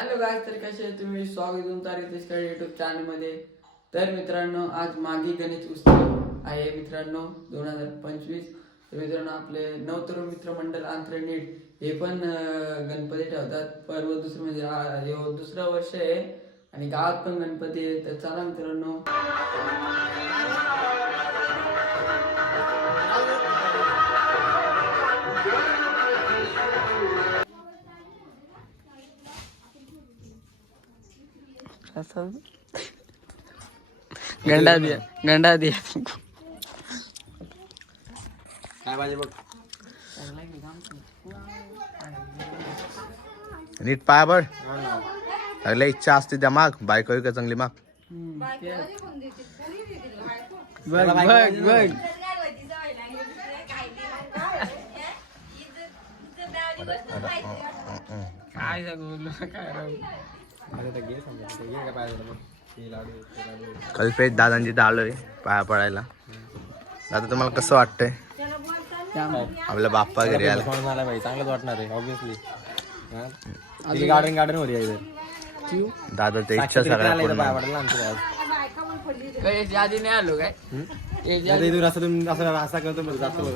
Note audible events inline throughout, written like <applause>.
Hello गाय तर कसे आहे तुम्ही? स्वागत तुमचा रितेश युट्यूब चॅनलमध्ये तर मित्रांनो आज मागी गणेश उत्सव आहे मित्रांनो दोन हजार पंचवीस. तर मित्रांनो आपले नवतरुण मित्र मंडळ हे पण गणपती ठेवतात. पर्व दुसरं म्हणजे आ- दुसरं वर्ष आहे आणि गावात पण गणपती आहे. तर चला मित्रांनो. <laughs> गंडा द्या गंडा द्या. काय पाहिजे बघ. नीट पाया पड लागल्या इच्छा असते त्या माग बायको का चांगली माग. बघ बघ बघ. काय सांगू काय कल्पेश दादांची आलोय पाया पडायला. दादा तुम्हाला कसं वाटतंय? आपल्या बाप्पा घरी आला. फोन झाला भाई चांगलंच वाटणार आहे ऑब्विसली गार्डन गार्डन वर यायचं दादा ते इच्छा सगळ्या आधी नाही आलो काय? असं तुम्ही असं असा करतो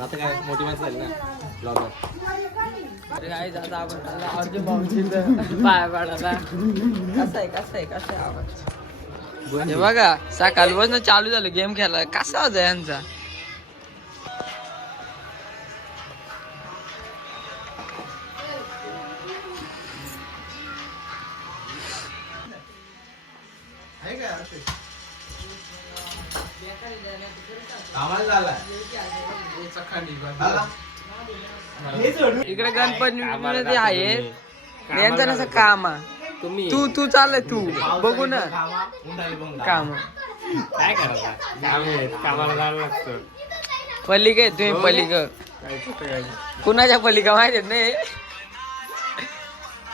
आता काय मोठी माणसं झाली ना? आपण अर्जुन भाऊंची पाया पाडायला. कसं आहे कसं आहे कसं आहे आवाज. हे बघा सकाळपासून चालू झालं गेम खेळायला. कसा होता यांचा? इकडे गणपती मध्ये आहे. यांचं नसं काम. तुम्ही. तू तू चालय तू. बघू ना. काम. काय करायचं? पलिका तुम्ही पलिका. कुणाच्या पलिका माहिती आहेत नाही.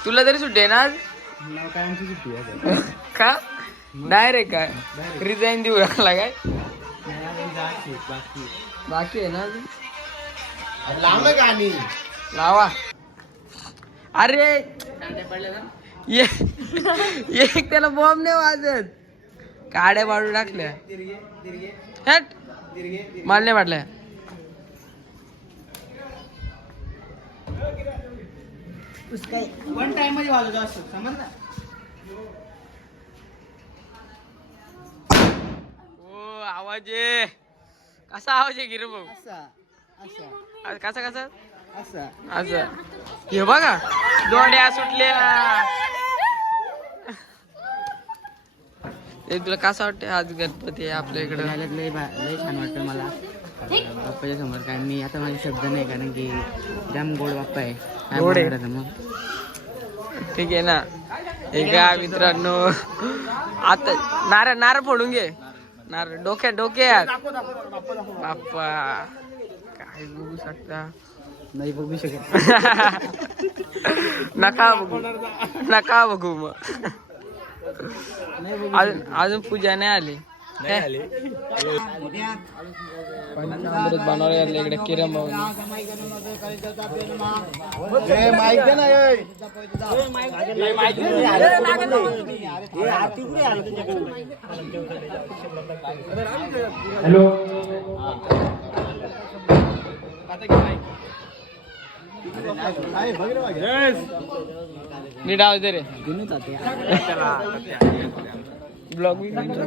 तुला तरी सुट्टी आहे ना आज? आहे का? डायरेक्ट काय रिझाईन देऊ लागला काय? बाकी आहे ना अजून? लावा अरे! ये- एक त्याला बॉम्ब नाही वाजत. काड्या पाडून टाकल्या. हट. मला नाही वाटल्या वन टाइममध्ये वाजवतो असतो समजलं? ओ आवाज आहे कसा आवाज आहे गिर भाऊ असा असा आ- कसा कसा? असा. असं हे बघा दोंड्या सुटल्या हे तुला कसं वाटतं आज गणपती आहे आपल्या इकडं? झाल्यात लय भा- लय छान वाटतं मला. बाप्पाच्या समोर काय मी आता माझे शब्द नाही कारण की जाम गोड बाप्पा आहे. काय गोड आहे. बोलणार आता मग. ठीक आहे ना. हे का मित्रांनो. आता नारळ नारळ फोडून घे. नारळ डोक्यात डोक्यात. बाप्पा. काय बघू शकता. नाही बघू शकत. <laughs> नका बघू. नका बघू मग. अजून अजून पूजा नाही आली. पंचामृत बनवले इकडे भाऊ. नीट आवाज दे रे. ब्लॉग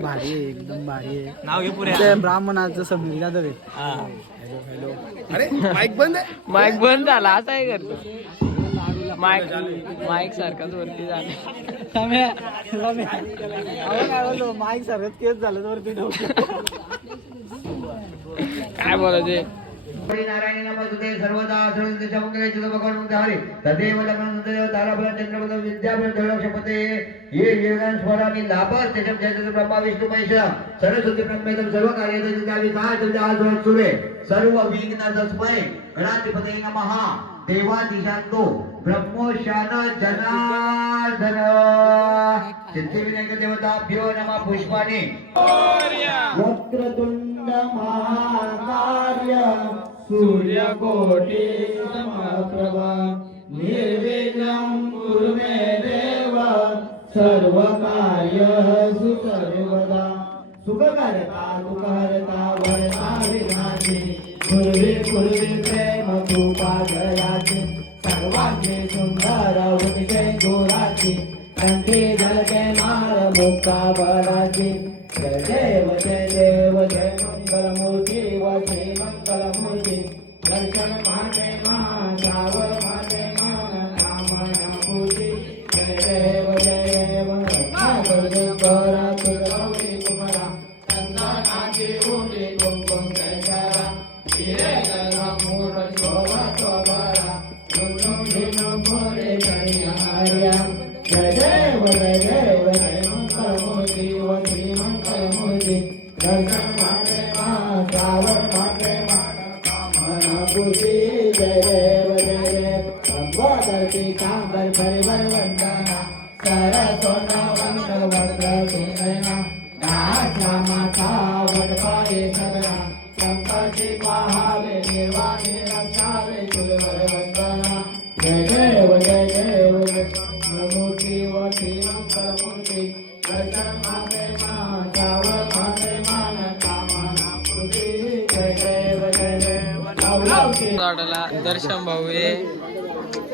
भारी आहे एकदम भारी आहे. नाव घे पुरे. ते ब्राह्मणाचं समीर जाधव आहे? माईक बंद झाला असं आहे करतो माईक माईक सारखाच वरती झाला. माईक सारखं केस झालं तर ते काय बोलायचे? नारायण नमस्ते सर्वदा सर्वदेश मंगळेश भगवान मुक्त हरे। तदेव लग्न देव ताराबल चंद्रबल विद्याबल दौलक्षपते ये योगान स्वरामी लाभस तेजम जयत ब्रह्मा विष्णू महेश सरस्वती ब्रह्मेदम सर्व कार्य देवी सहा तुझ्या आज सुरे सर्व विघ्न तस्मै गणाधिपते नमः। देवादिशांतो ब्रह्मोशान जनार्दन। सिद्धिविनायक देवताभ्यो नमः पुष्पाणि। वक्रतुंड महाकार्य। सूर्यकोटि समप्रभा निर्विघ्नं कुरु मे देव सर्व कार्य सुसर्वदा सुखकारता दुःखहरता वरता विघ्नाचे पूर्वी पूर्वी प्रेम कृपा जयाचे सर्वांचे सुंदर उठे गोराचे कंठी झलके मार मुक्ता बळाचे जय देव दर्शन भाऊ आहे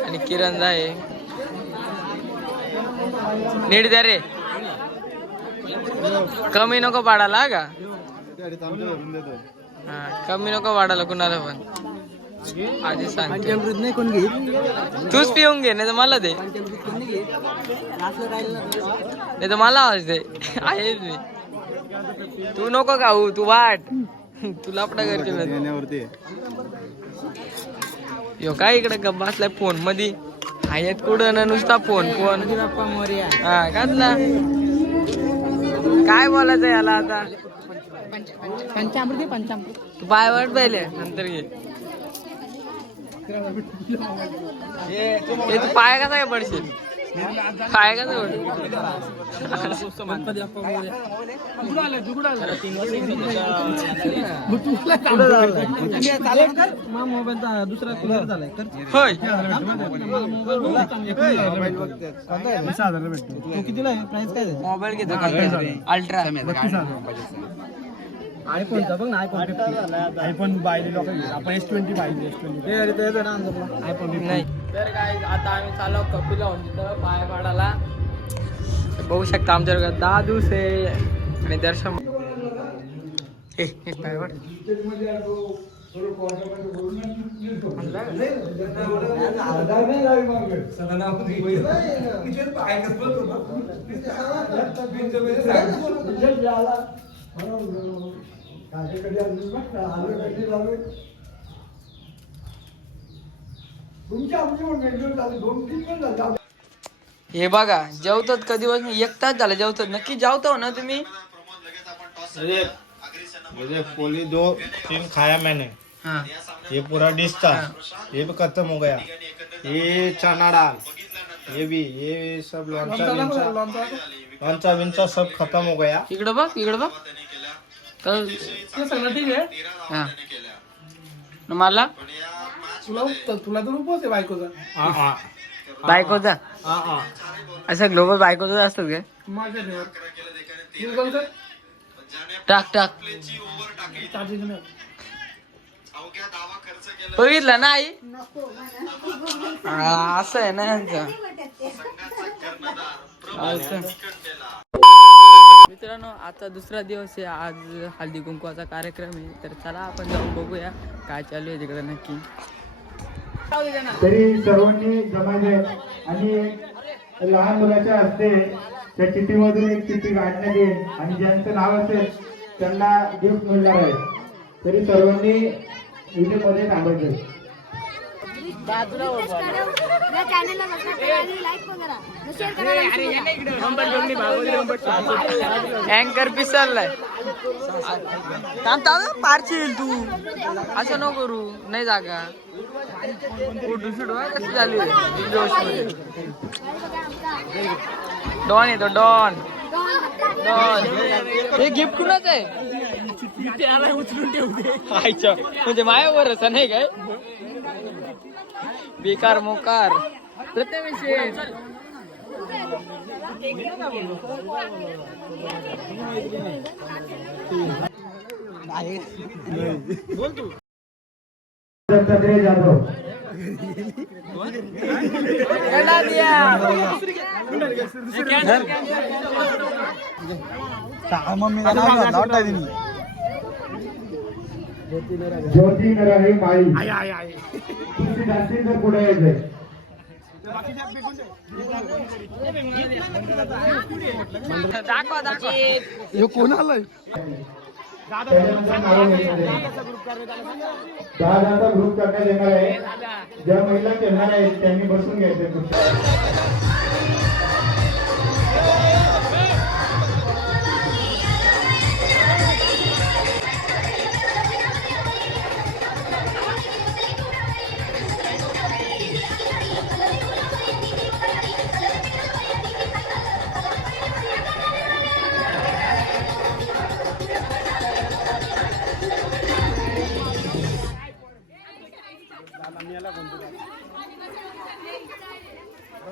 आणि किरण आहे नीट द्या रे. कमी नको पाडायला का? कमी नको पाडायला कुणाला पण. आधी सांगते. नाही कोण घेईल? तूच पिऊन घे नाही तर मला दे. नाही तर मला आवाज दे. आहे मी. तू नको खाऊ तू वाट तुला आपला घरचे येण्यावरती यो काय इकडे गप्प बसलाय फोनमध्ये आहेत कुठं ना नुसता फोन फोन. बाप्पा मोर्या हा काय बोलायचं याला आता? पंचामृती पंचामृत. तू पाय वाट पहिले नंतर घे. पाय कसा काय पडशील? पाय कसा मोबाईलचा दुसरा कलर झालाय कितीला आहे? प्राइस काय आहे? मोबाईल घेतो अल्ट्रा आयफोनचा बघ ना आयफोन आयफोन बाय आपण एस ट्वेंटी पाहिजे एस ट्वेंटी अरे ते ना आयफोन नाही. तर काय आता आम्ही चाललो कपिला होऊन तिथं पाय पाडायला. बघू शकता आमच्या दहा दिवस आहे आणि दर्शन. हे, हे. हे बघा जेवतात कधी बस एक तास झाला जेवतात. नक्की जेवतो ना तुम्ही. मुझे पोली दो तीन खाया मैंने. हा. ये पूरा डिश था. ये भी खत्म हो गया. ये चना दाल. ये भी ये सब लौंचा विंचा लौंचा विंचा सब खत्म हो गया. इकडं बघ इकडं बघ. तर सगळं ठीक आहे. हा. न मला? तुला तुला तर उपवास आहे बायकोचा. हाँ हाँ. बायकोचा? हाँ हाँ. असं ग्लोबल बायकोचा असतो माझ्या देवात टाक टाक. बघितलं ना आई? हा, असं आहे ना यांचं. असं. मित्रांनो आता दुसरा दिवस आहे. आज हळदी कुंकवाचा कार्यक्रम आहे. तर चला आपण जाऊन बघूया काय चालू आहे तिकडे नक्की. तरी सर्वांनी जमायचे आणि लहान मुलाच्या हस्ते त्या चिठ्ठीमधून एक चिठ्ठी काढण्यात येईल. आणि ज्यांचं नाव असेल त्यांना गिफ्ट मिळणार आहे. तरी सर्वांनी इथे मध्ये थांबायचे अँकर पिसरलाय थांब थांब पारशील तू. असं नको करू. नाही जागा. फोटो शूट कसं चालू आहे डॉन येतो डॉन डॉन हे गिफ्ट कुणाच आहे? उचलून ठेवते म्हणजे माया भरोसा नाही काय? बेकार मोकार. प्रथमेश दत्तात्रय जाधव ज्योती नरहरी माळी तुम्ही जास्तीत जर पुढे. दहा जणांचा ग्रुप करण्यात येणार आहे. ज्या महिला खेळणार आहेत त्यांनी बसून घ्यायचे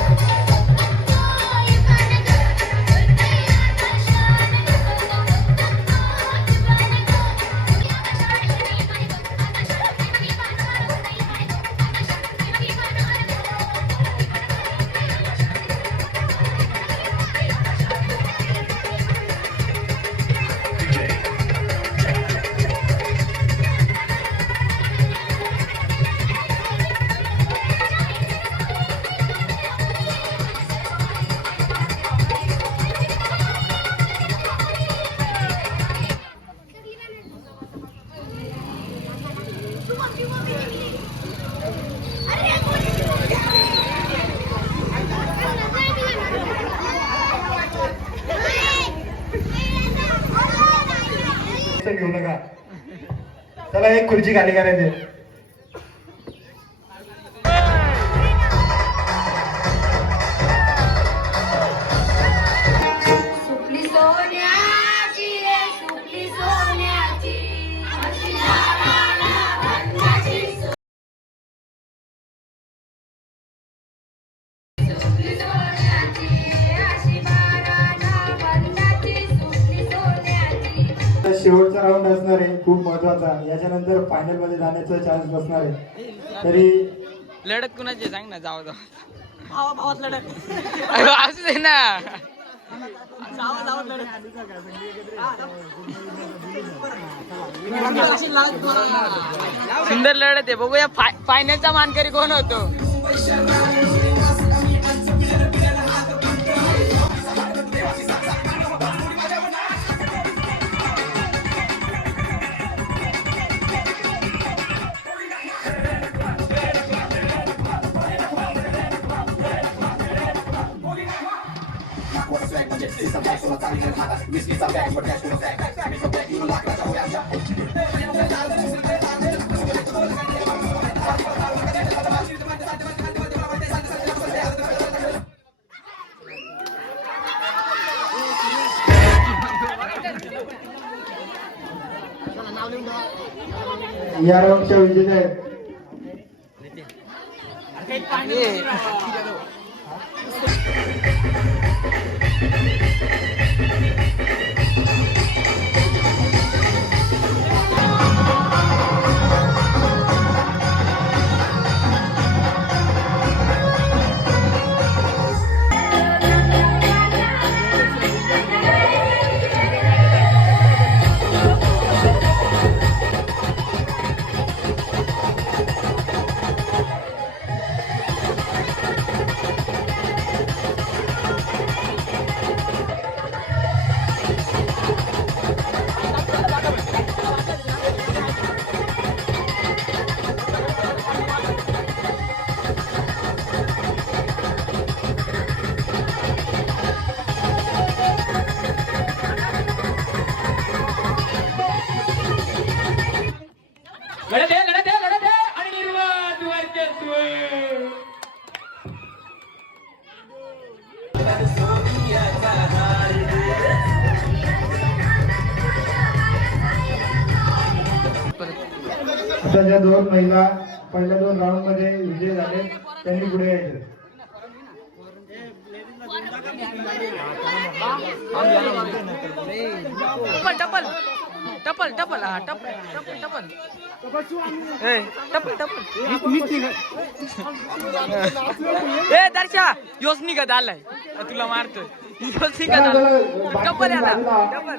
घेऊ सुपली सोन्याची आता शेवटचा राऊंड असणार आहे. खूप महत्त्वाचा. याच्यानंतर फायनलमध्ये जाण्याचा चान्स बसणार आहे. तरी लढत कुणाची सांग ना जाऊ जाऊ भावात लढत. असू दे ना. सुंदर लढत आहे. बघूया फायनलचा मानकरी कोण होतो? Miss some back, so I'm talking to the mother. Miss me some back, but that's what I'm saying. Back, me some back, you like that, I'm going या राऊंडच्या विजेते आहेत आता ज्या दोन महिला पहिल्या दोन राऊंडमध्ये विजय झाले. त्यांनी पुढे यायचे. टपल टपल. टपल टपल हा टपल टपल टपल. टपल टपल. ए दर्शा योच निघत आलाय तुला मारतोय. योच निघत टपल आला टपल.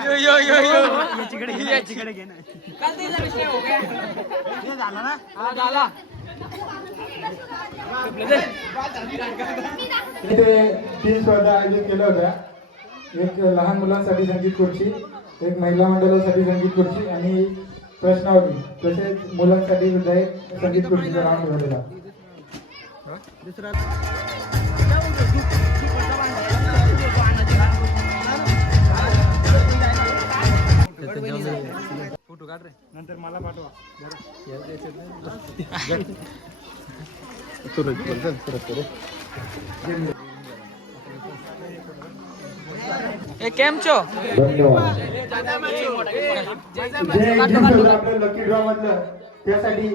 यो यो यो यो. याची- इथे तीन स्पर्धा आयोजित केल्या होत्या. एक लहान मुलांसाठी संगीत खुर्ची एक महिला मंडळासाठी संगीत खुर्ची आणि प्रश्नावली तसेच मुलांसाठी सुद्धा एक संगीत खुर्चीचा राऊंड झालेला ए केम छो धन्यवाद जे जिंकलं होतं आपलं लकी ड्रॉ मधलं त्यासाठी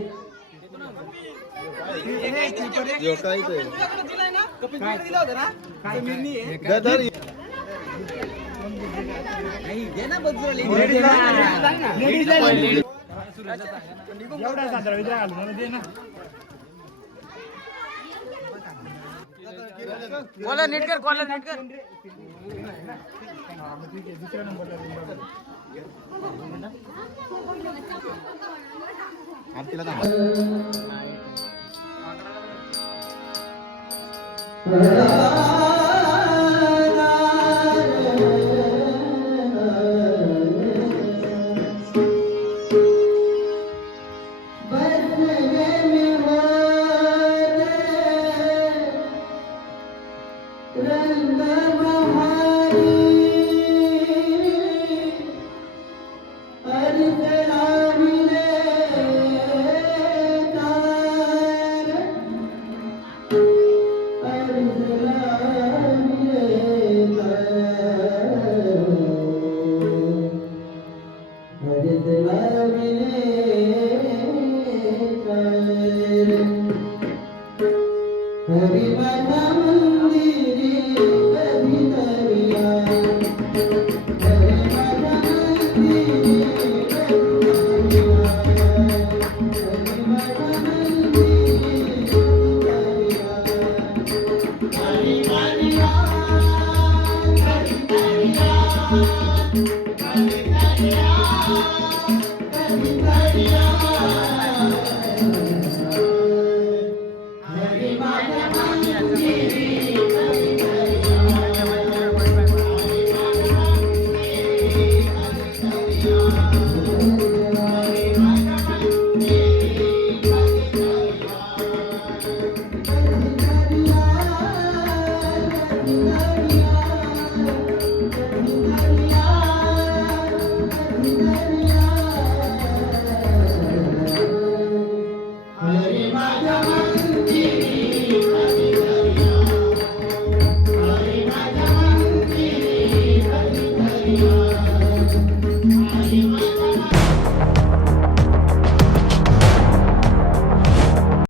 बोला नीट कर कॉल नीट कर. आरतीला थांबा. Hari Mata Mandiri